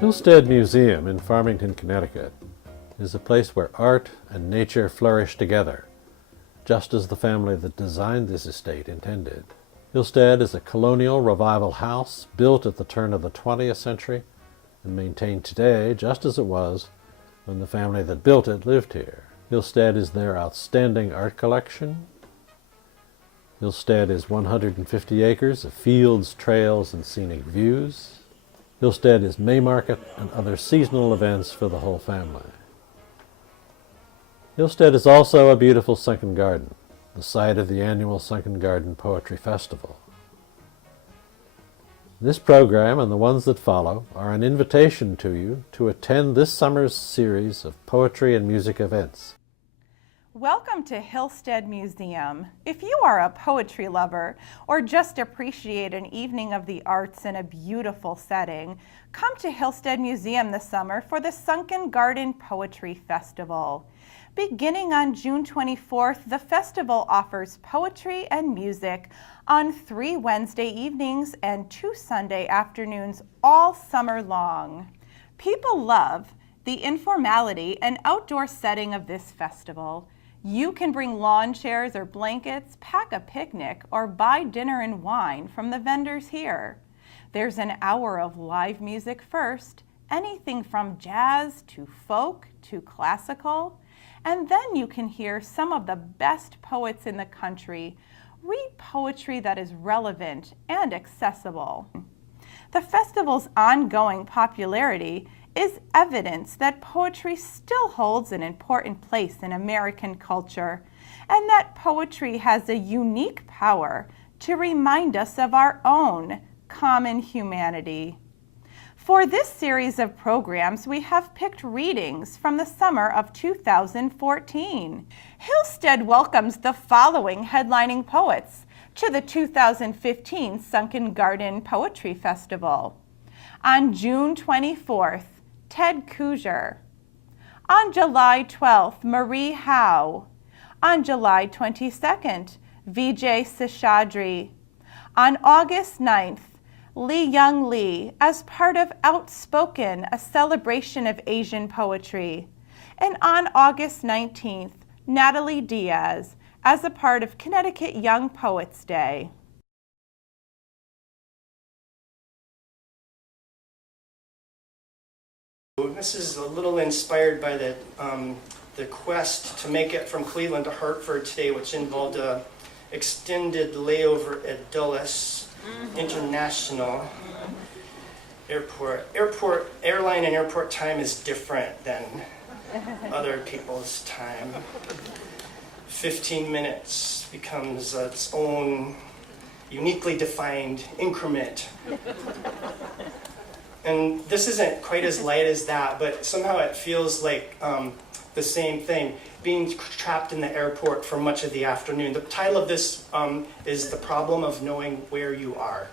Hillstead Museum in Farmington, Connecticut is a place where art and nature flourish together, just as the family that designed this estate intended. Hillstead is a colonial revival house built at the turn of the 20th century and maintained today just as it was when the family that built it lived here. Hillstead is their outstanding art collection. Hillstead is 150 acres of fields, trails, and scenic views. Hillstead is May Market and other seasonal events for the whole family. Hillstead is also a beautiful sunken garden, the site of the annual Sunken Garden Poetry Festival. This program and the ones that follow are an invitation to you to attend this summer's series of poetry and music events. Welcome to Hillstead Museum. If you are a poetry lover or just appreciate an evening of the arts in a beautiful setting, come to Hillstead Museum this summer for the Sunken Garden Poetry Festival. Beginning on June 24th, the festival offers poetry and music on 3 Wednesday evenings and 2 Sunday afternoons all summer long. People love the informality and outdoor setting of this festival. You can bring lawn chairs or blankets, pack a picnic, or buy dinner and wine from the vendors here. There's an hour of live music first, anything from jazz to folk to classical, and then you can hear some of the best poets in the country read poetry that is relevant and accessible. The festival's ongoing popularity is evidence that poetry still holds an important place in American culture, and that poetry has a unique power to remind us of our own common humanity. For this series of programs, we have picked readings from the summer of 2014. Hillstead welcomes the following headlining poets to the 2015 Sunken Garden Poetry Festival. On June 24th, Ted Kooser. On July 12th, Marie Howe. On July 22nd, Vijay Seshadri. On August 9th, Lee Young Lee as part of Outspoken, a celebration of Asian poetry. And on August 19th, Natalie Diaz as a part of Connecticut Young Poets Day. This is a little inspired by the quest to make it from Cleveland to Hartford today, which involved an extended layover at Dulles International Airport. Airline and airport time is different than other people's time. 15 minutes becomes its own uniquely defined increment. And this isn't quite as light as that, but somehow it feels like the same thing, being trapped in the airport for much of the afternoon. The title of this is The Problem of Knowing Where You Are.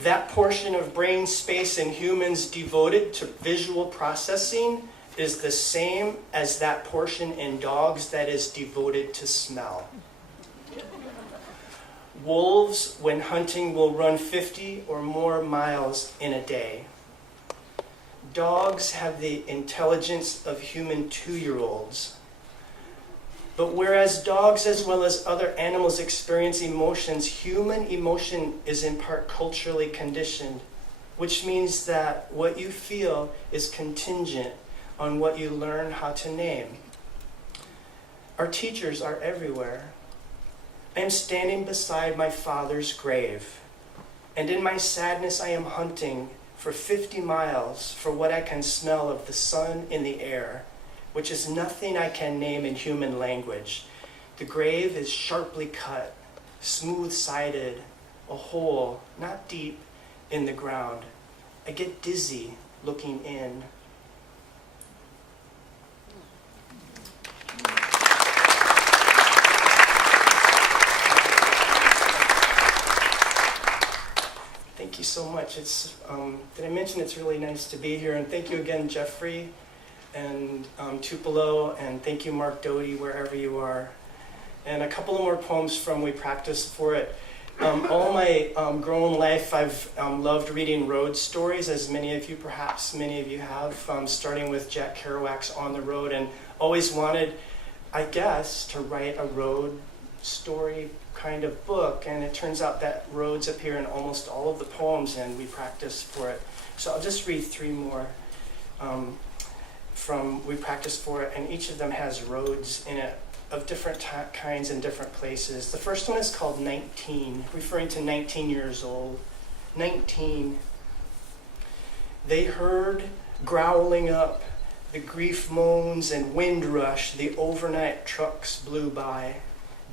That portion of brain space in humans devoted to visual processing is the same as that portion in dogs that is devoted to smell. Wolves, when hunting, will run 50 or more miles in a day. Dogs have the intelligence of human 2-year-olds. But whereas dogs, as well as other animals, experience emotions, human emotion is in part culturally conditioned, which means that what you feel is contingent on what you learn how to name. Our teachers are everywhere. I am standing beside my father's grave, and in my sadness I am hunting for 50 miles for what I can smell of the sun in the air, which is nothing I can name in human language. The grave is sharply cut, smooth-sided, a hole, not deep, in the ground. I get dizzy looking in. Thank you so much. Did I mention it's really nice to be here? And thank you again, Jeffrey and Tupelo, and thank you, Mark Doty, wherever you are. And a couple of more poems from We Practiced for It. All my grown life, I've loved reading road stories, as many of you have, starting with Jack Kerouac's On the Road, and always wanted, I guess, to write a road story kind of book. And it turns out that roads appear in almost all of the poems, and we practice for it. So I'll just read three more from We Practice for It, and each of them has roads in it of different kinds and different places. The first one is called 19, referring to 19 years old. 19. They heard growling up, the grief moans and wind rush, the overnight trucks blew by,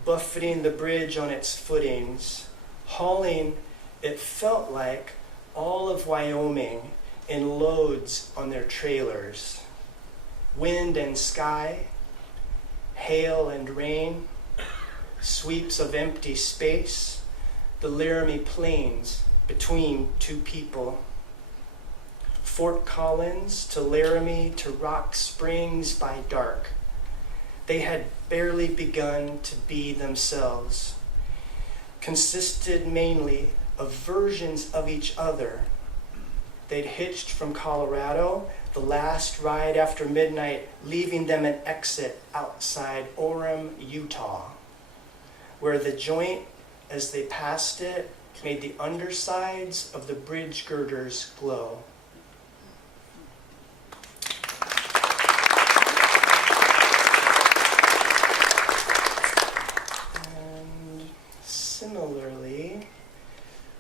buffeting the bridge on its footings, hauling, it felt like, all of Wyoming in loads on their trailers. Wind and sky, hail and rain, sweeps of empty space, the Laramie Plains between two people. Fort Collins to Laramie to Rock Springs by dark. They had barely begun to be themselves, consisted mainly of versions of each other. They'd hitched from Colorado, the last ride after midnight, leaving them an exit outside Orem, Utah, where the joint, as they passed it, made the undersides of the bridge girders glow. And similarly,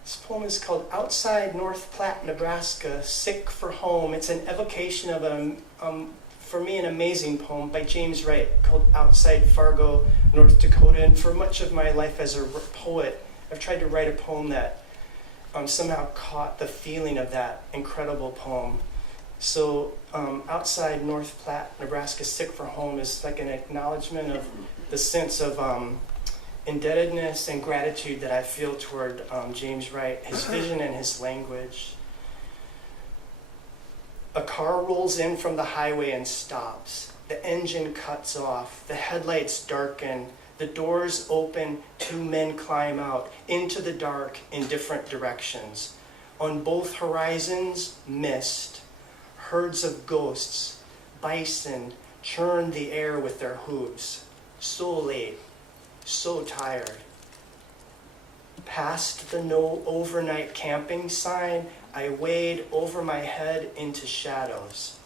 this poem is called Outside North Platte, Nebraska, Sick for Home. It's an evocation of, for me, an amazing poem by James Wright called Outside Fargo, North Dakota. And for much of my life as a poet, I've tried to write a poem that somehow caught the feeling of that incredible poem. So Outside North Platte, Nebraska, Sick for Home is like an acknowledgement of the sense of indebtedness and gratitude that I feel toward James Wright, his vision and his language. A car rolls in from the highway and stops. The engine cuts off. The headlights darken. The doors open. Two men climb out into the dark in different directions. On both horizons, mist. Herds of ghosts, bison, churn the air with their hooves. So late. So tired. Past the no overnight camping sign, I wade over my head into shadows.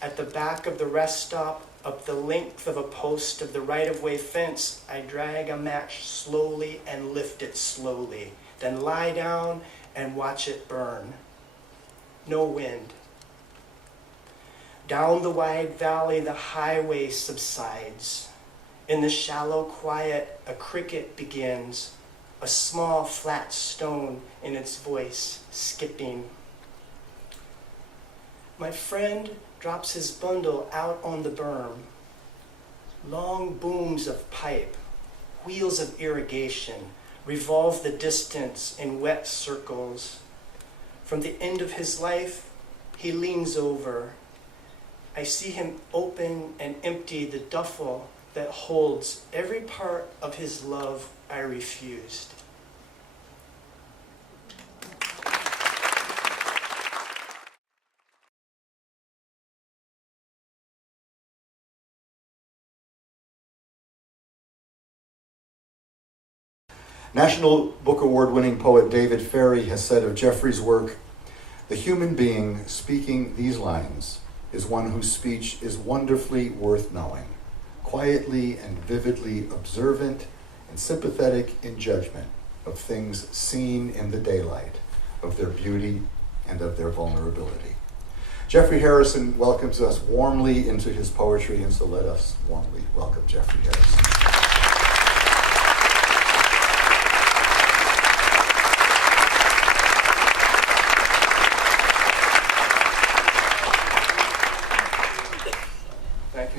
At the back of the rest stop, up the length of a post of the right-of-way fence, I drag a match slowly and lift it slowly, then lie down and watch it burn. No wind. Down the wide valley, the highway subsides. In the shallow quiet, a cricket begins, a small flat stone in its voice, skipping. My friend drops his bundle out on the berm. Long booms of pipe, wheels of irrigation, revolve the distance in wet circles. From the end of his life, he leans over. I see him open and empty the duffel that holds every part of his love I refused. National Book Award-winning poet David Ferry has said of Jeffrey's work, "The human being speaking these lines is one whose speech is wonderfully worth knowing, quietly and vividly observant and sympathetic in judgment of things seen in the daylight, of their beauty and of their vulnerability." Jeffrey Harrison welcomes us warmly into his poetry, and so let us warmly welcome Jeffrey Harrison.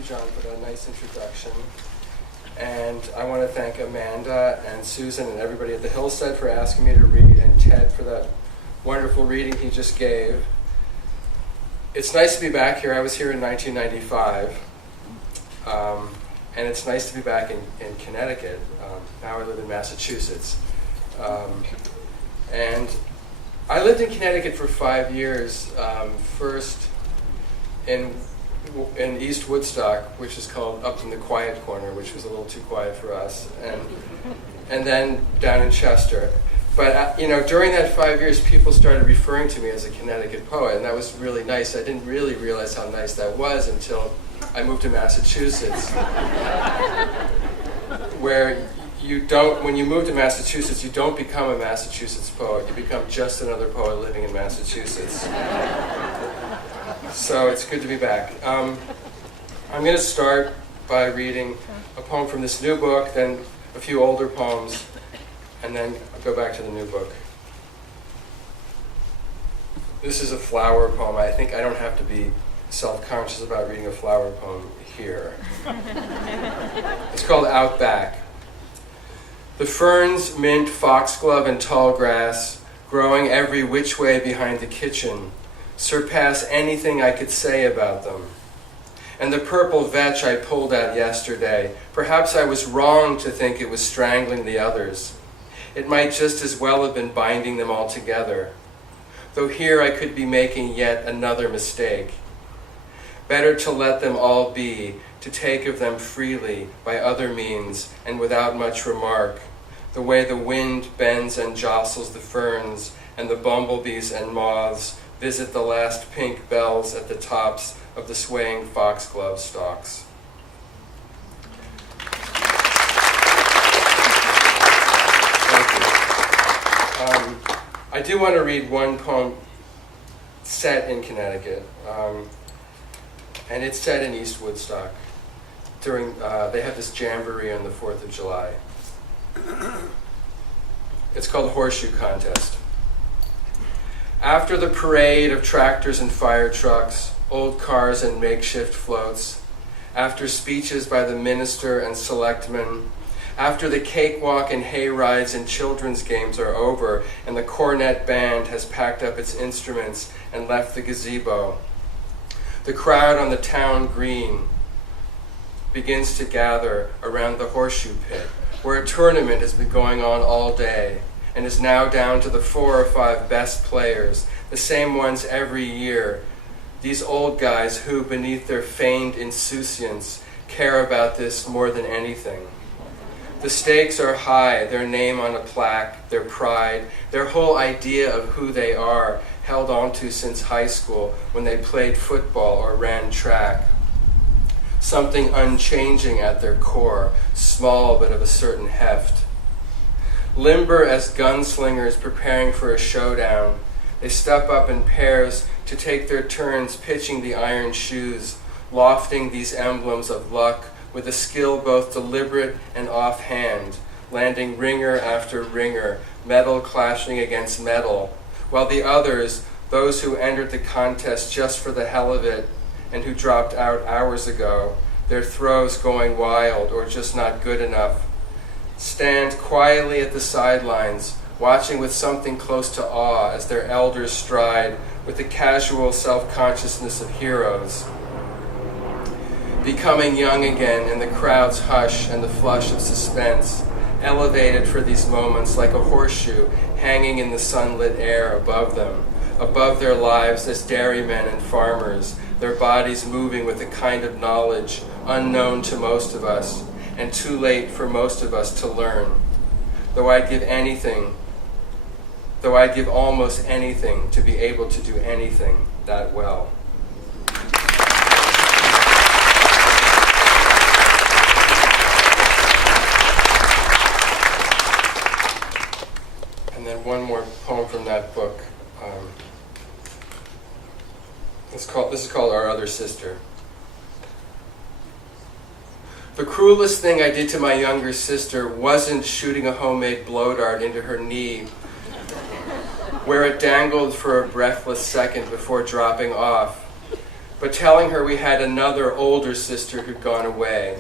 John, for that nice introduction. And I want to thank Amanda and Susan and everybody at the Hillstead for asking me to read, and Ted for that wonderful reading he just gave. It's nice to be back here. I was here in 1995, and it's nice to be back in Connecticut. Now I live in Massachusetts. And I lived in Connecticut for 5 years, first in East Woodstock, which is called Up in the Quiet Corner, which was a little too quiet for us, and then down in Chester. But during that 5 years, people started referring to me as a Connecticut poet, and that was really nice. I didn't really realize how nice that was until I moved to Massachusetts, where when you move to Massachusetts, you don't become a Massachusetts poet. You become just another poet living in Massachusetts. So it's good to be back. I'm going to start by reading a poem from this new book, then a few older poems, and then I'll go back to the new book. This is a flower poem. I think I don't have to be self-conscious about reading a flower poem here. It's called Out Back. The ferns, mint, foxglove, and tall grass, growing every which way behind the kitchen, surpass anything I could say about them. And the purple vetch I pulled at yesterday, perhaps I was wrong to think it was strangling the others. It might just as well have been binding them all together, though here I could be making yet another mistake. Better to let them all be, to take of them freely, by other means, and without much remark, the way the wind bends and jostles the ferns, and the bumblebees and moths visit the last pink bells at the tops of the swaying foxglove stalks. Thank you. I do want to read one poem set in Connecticut, and it's set in East Woodstock. They have this jamboree on the 4th of July. It's called Horseshoe Contest. After the parade of tractors and fire trucks, old cars and makeshift floats, after speeches by the minister and selectmen, after the cakewalk and hay rides and children's games are over and the cornet band has packed up its instruments and left the gazebo, the crowd on the town green begins to gather around the horseshoe pit, where a tournament has been going on all day and is now down to the 4 or 5 best players, the same ones every year, these old guys who, beneath their feigned insouciance, care about this more than anything. The stakes are high, their name on a plaque, their pride, their whole idea of who they are, held onto since high school when they played football or ran track. Something unchanging at their core, small but of a certain heft. Limber as gunslingers preparing for a showdown, they step up in pairs to take their turns pitching the iron shoes, lofting these emblems of luck with a skill both deliberate and offhand, landing ringer after ringer, metal clashing against metal, while the others, those who entered the contest just for the hell of it and who dropped out hours ago, their throws going wild or just not good enough, stand quietly at the sidelines, watching with something close to awe as their elders stride with the casual self-consciousness of heroes, becoming young again in the crowd's hush and the flush of suspense, elevated for these moments like a horseshoe hanging in the sunlit air above them, above their lives as dairymen and farmers, their bodies moving with a kind of knowledge unknown to most of us, and too late for most of us to learn. Though I'd give almost anything to be able to do anything that well. And then one more poem from that book. This is called Our Other Sister. The cruelest thing I did to my younger sister wasn't shooting a homemade blow dart into her knee, where it dangled for a breathless second before dropping off, but telling her we had another older sister who'd gone away.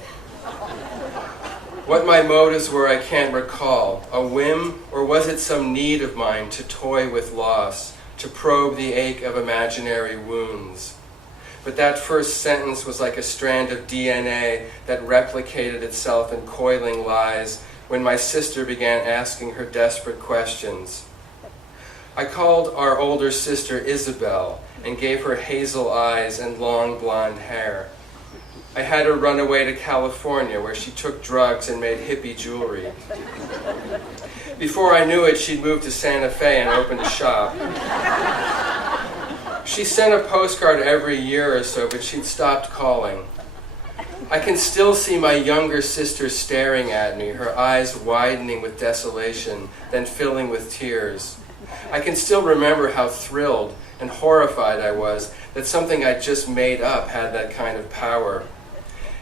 What my motives were I can't recall, a whim, or was it some need of mine to toy with loss, to probe the ache of imaginary wounds? But that first sentence was like a strand of DNA that replicated itself in coiling lies, when my sister began asking her desperate questions. I called our older sister Isabel and gave her hazel eyes and long blonde hair. I had her run away to California, where she took drugs and made hippie jewelry. Before I knew it, she'd moved to Santa Fe and opened a shop. She sent a postcard every year or so, but she'd stopped calling. I can still see my younger sister staring at me, her eyes widening with desolation, then filling with tears. I can still remember how thrilled and horrified I was that something I'd just made up had that kind of power.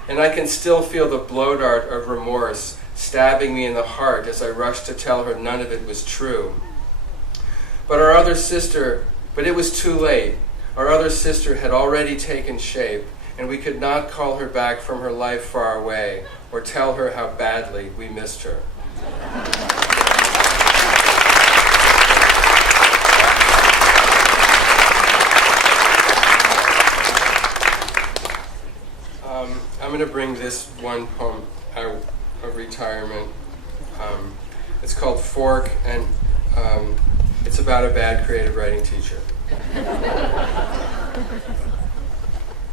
And I can still feel the blow dart of remorse stabbing me in the heart as I rushed to tell her none of it was true. But it was too late. Our other sister had already taken shape, and we could not call her back from her life far away or tell her how badly we missed her. I'm going to bring this one poem out of retirement. It's called Fork, and it's about a bad creative writing teacher.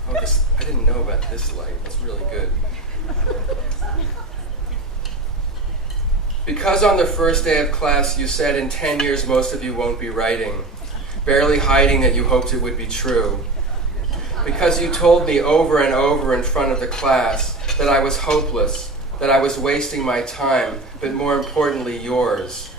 I didn't know about this light. It's really good. Because on the first day of class you said in 10 years most of you won't be writing, barely hiding that you hoped it would be true. Because you told me over and over in front of the class that I was hopeless, that I was wasting my time, but more importantly, yours.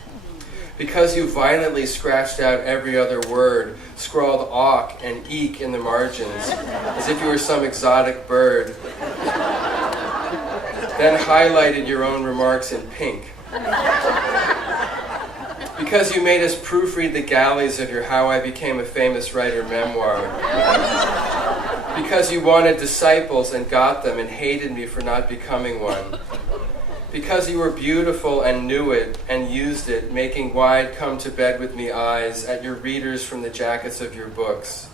Because you violently scratched out every other word, scrawled awk and eek in the margins, as if you were some exotic bird, then highlighted your own remarks in pink. Because you made us proofread the galleys of your How I Became a Famous Writer memoir. Because you wanted disciples and got them and hated me for not becoming one. Because you were beautiful and knew it and used it, making wide come-to-bed-with-me eyes at your readers from the jackets of your books.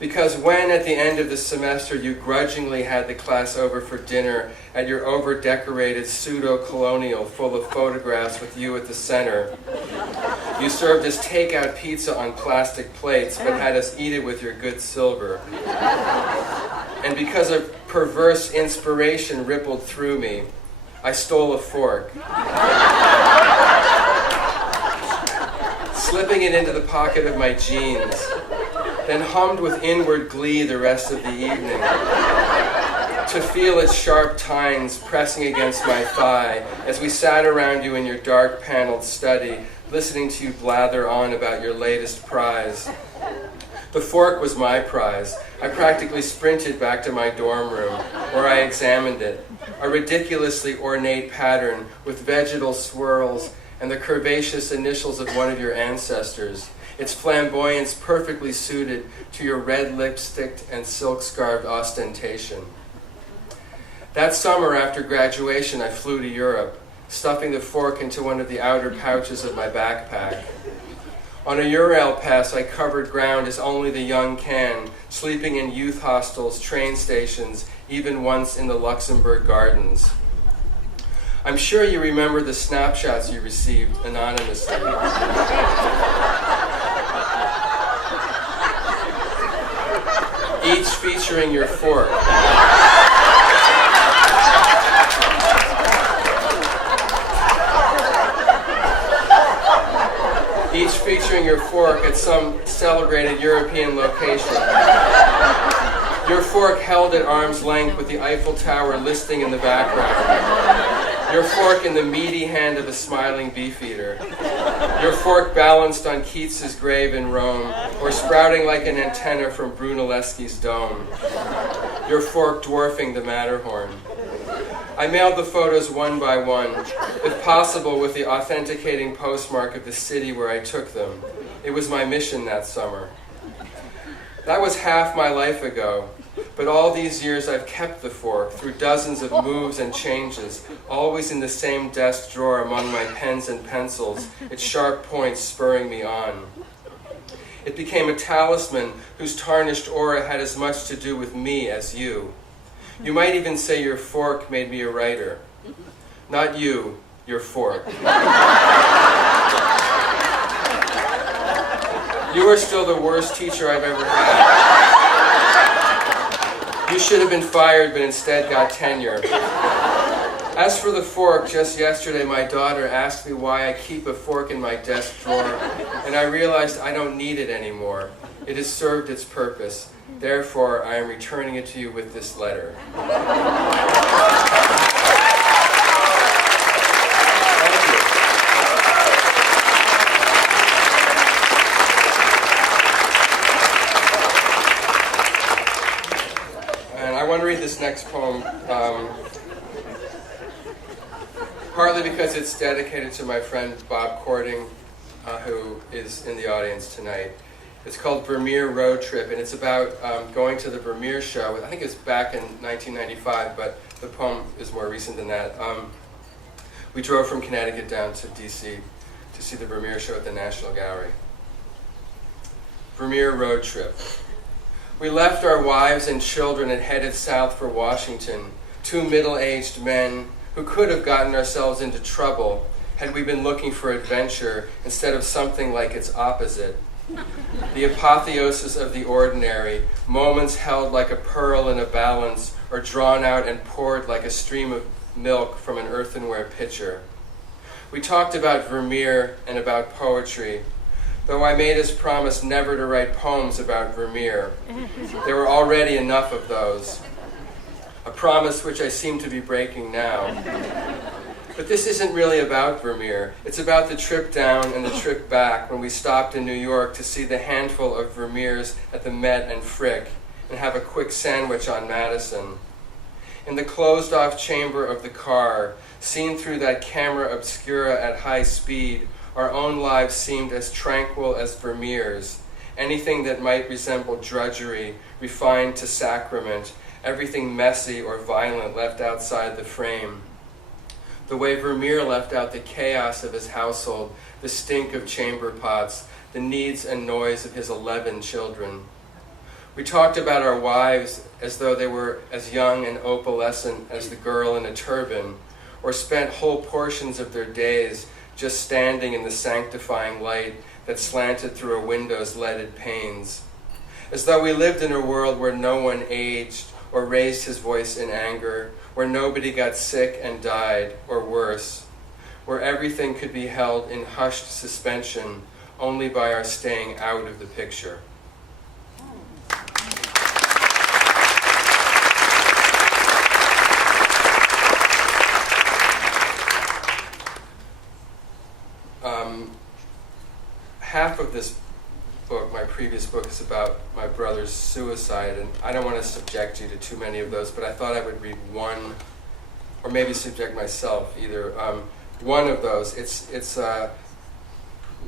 Because when, at the end of the semester, you grudgingly had the class over for dinner at your over-decorated pseudo-colonial full of photographs with you at the center, you served us takeout pizza on plastic plates, but had us eat it with your good silver. And because a perverse inspiration rippled through me, I stole a fork, slipping it into the pocket of my jeans, then hummed with inward glee the rest of the evening, to feel its sharp tines pressing against my thigh as we sat around you in your dark paneled study, listening to you blather on about your latest prize. The fork was my prize. I practically sprinted back to my dorm room, where I examined it, a ridiculously ornate pattern with vegetal swirls and the curvaceous initials of one of your ancestors, its flamboyance perfectly suited to your red lipstick and silk-scarved ostentation. That summer after graduation, I flew to Europe, stuffing the fork into one of the outer pouches of my backpack. On a Ural pass, I covered ground as only the young can, sleeping in youth hostels, train stations, even once in the Luxembourg Gardens. I'm sure you remember the snapshots you received anonymously. Each featuring your fork. Each featuring your fork at some celebrated European location. Your fork held at arm's length with the Eiffel Tower listing in the background. Your fork in the meaty hand of a smiling beefeater. Your fork balanced on Keats's grave in Rome, or sprouting like an antenna from Brunelleschi's dome. Your fork dwarfing the Matterhorn. I mailed the photos one by one, if possible with the authenticating postmark of the city where I took them. It was my mission that summer. That was half my life ago, but all these years I've kept the fork through dozens of moves and changes, always in the same desk drawer among my pens and pencils, its sharp points spurring me on. It became a talisman whose tarnished aura had as much to do with me as you. You might even say your fork made me a writer. Not you, your fork. You are still the worst teacher I've ever had. You should have been fired, but instead got tenure. As for the fork, just yesterday my daughter asked me why I keep a fork in my desk drawer, and I realized I don't need it anymore. It has served its purpose. Therefore, I am returning it to you with this letter. And I want to read this next poem, partly because it's dedicated to my friend Bob Cording, who is in the audience tonight. It's called Vermeer Road Trip, and it's about going to the Vermeer show. I think it's back in 1995, but the poem is more recent than that. We drove from Connecticut down to D.C. to see the Vermeer show at the National Gallery. Vermeer Road Trip. We left our wives and children and headed south for Washington, two middle-aged men who could have gotten ourselves into trouble had we been looking for adventure instead of something like its opposite. The apotheosis of the ordinary, moments held like a pearl in a balance or drawn out and poured like a stream of milk from an earthenware pitcher. We talked about Vermeer and about poetry, though I made us promise never to write poems about Vermeer. There were already enough of those, a promise which I seem to be breaking now. But this isn't really about Vermeer. It's about the trip down and the trip back when we stopped in New York to see the handful of Vermeers at the Met and Frick and have a quick sandwich on Madison. In the closed-off chamber of the car, seen through that camera obscura at high speed, our own lives seemed as tranquil as Vermeer's. Anything that might resemble drudgery, refined to sacrament, everything messy or violent left outside the frame. The way Vermeer left out the chaos of his household, the stink of chamber pots, the needs and noise of his 11 children. We talked about our wives as though they were as young and opalescent as the girl in a turban, or spent whole portions of their days just standing in the sanctifying light that slanted through a window's leaded panes. As though we lived in a world where no one aged or raised his voice in anger, where nobody got sick and died, or worse, where everything could be held in hushed suspension only by our staying out of the picture. Half of this book, my previous book, is about my brother's suicide, and I don't want to subject you to too many of those, but I thought I would read one, or maybe subject myself either. One of those, it's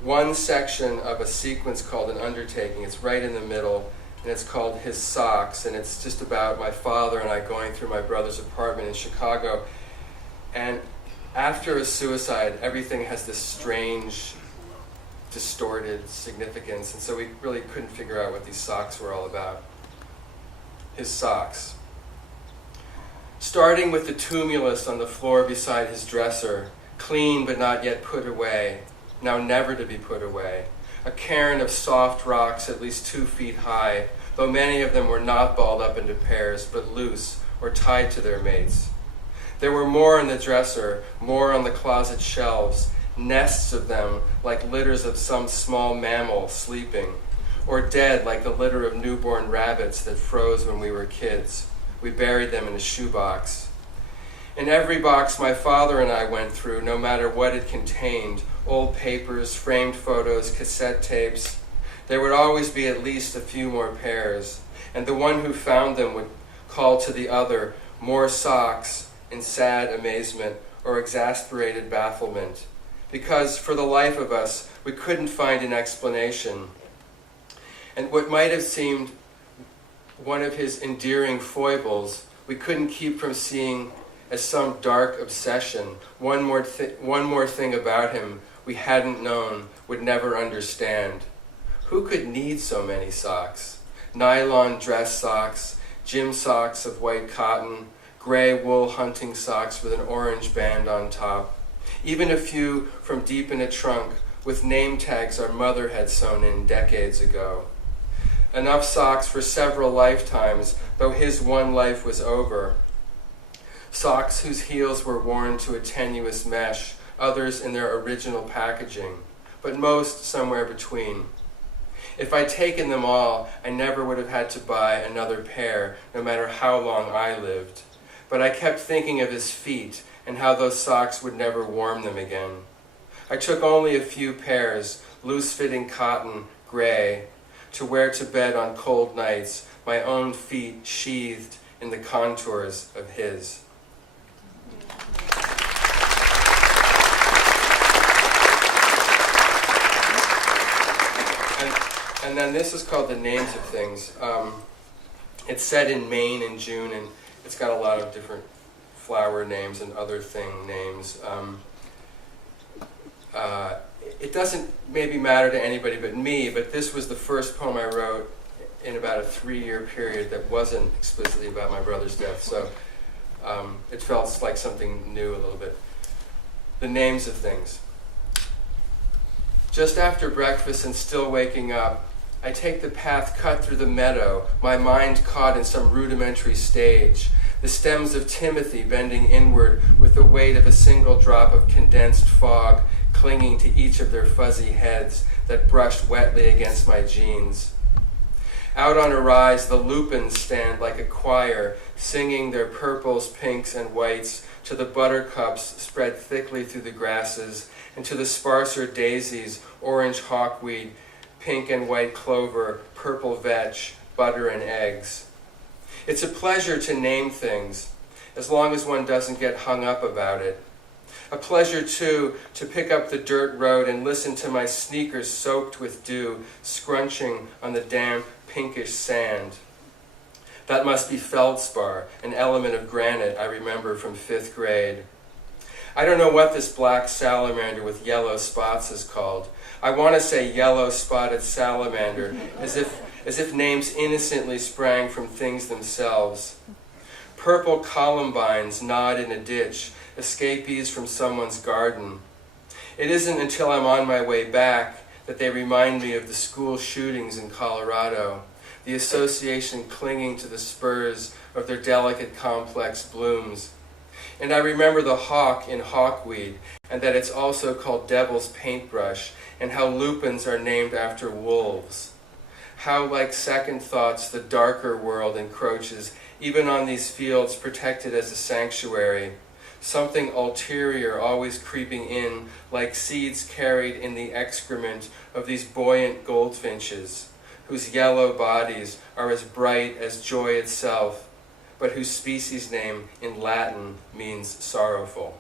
one section of a sequence called An Undertaking. It's right in the middle, and it's called His Socks, and it's just about my father and I going through my brother's apartment in Chicago. And after a suicide, everything has this strange, distorted significance, and so we really couldn't figure out what these socks were all about. His socks. Starting with the tumulus on the floor beside his dresser, clean but not yet put away, now never to be put away. A cairn of soft rocks at least 2 feet high, though many of them were not balled up into pairs, but loose or tied to their mates. There were more in the dresser, more on the closet shelves, nests of them like litters of some small mammal sleeping, or dead like the litter of newborn rabbits that froze when we were kids. We buried them in a shoebox. In every box my father and I went through, no matter what it contained, old papers, framed photos, cassette tapes, there would always be at least a few more pairs, and the one who found them would call to the other, more socks, in sad amazement or exasperated bafflement, because for the life of us, we couldn't find an explanation. And what might have seemed one of his endearing foibles, we couldn't keep from seeing as some dark obsession, one more thing about him we hadn't known, would never understand. Who could need so many socks? Nylon dress socks, gym socks of white cotton, gray wool hunting socks with an orange band on top. even a few from deep in a trunk with name tags our mother had sewn in decades ago. Enough socks for several lifetimes, though his one life was over. Socks whose heels were worn to a tenuous mesh, others in their original packaging, but most somewhere between. If I'd taken them all, I never would have had to buy another pair, no matter how long I lived. But I kept thinking of his feet and how those socks would never warm them again. I took only a few pairs, loose-fitting cotton, gray, to wear to bed on cold nights, my own feet sheathed in the contours of his. And then this is called The Names of Things. It's set in Maine in June, and it's got a lot of different flower names and other thing names. It doesn't maybe matter to anybody but me, but this was the first poem I wrote in about a 3-year period that wasn't explicitly about my brother's death, so it felt like something new a little bit. The Names of Things. Just after breakfast and still waking up, I take the path cut through the meadow, my mind caught in some rudimentary stage, the stems of Timothy bending inward with the weight of a single drop of condensed fog clinging to each of their fuzzy heads that brushed wetly against my jeans. Out on a rise, the lupins stand like a choir, singing their purples, pinks, and whites to the buttercups spread thickly through the grasses, and to the sparser daisies, orange hawkweed, pink and white clover, purple vetch, butter and eggs. It's a pleasure to name things, as long as one doesn't get hung up about it. A pleasure, too, to pick up the dirt road and listen to my sneakers soaked with dew, scrunching on the damp, pinkish sand. That must be feldspar, an element of granite I remember from 5th grade. I don't know what this black salamander with yellow spots is called. I want to say yellow-spotted salamander, as if names innocently sprang from things themselves. Purple columbines nod in a ditch, escapees from someone's garden. It isn't until I'm on my way back that they remind me of the school shootings in Colorado, the association clinging to the spurs of their delicate complex blooms. And I remember the hawk in hawkweed, and that it's also called devil's paintbrush, and how lupins are named after wolves. How, like second thoughts, the darker world encroaches, even on these fields protected as a sanctuary. Something ulterior always creeping in, like seeds carried in the excrement of these buoyant goldfinches, whose yellow bodies are as bright as joy itself, but whose species name in Latin means sorrowful.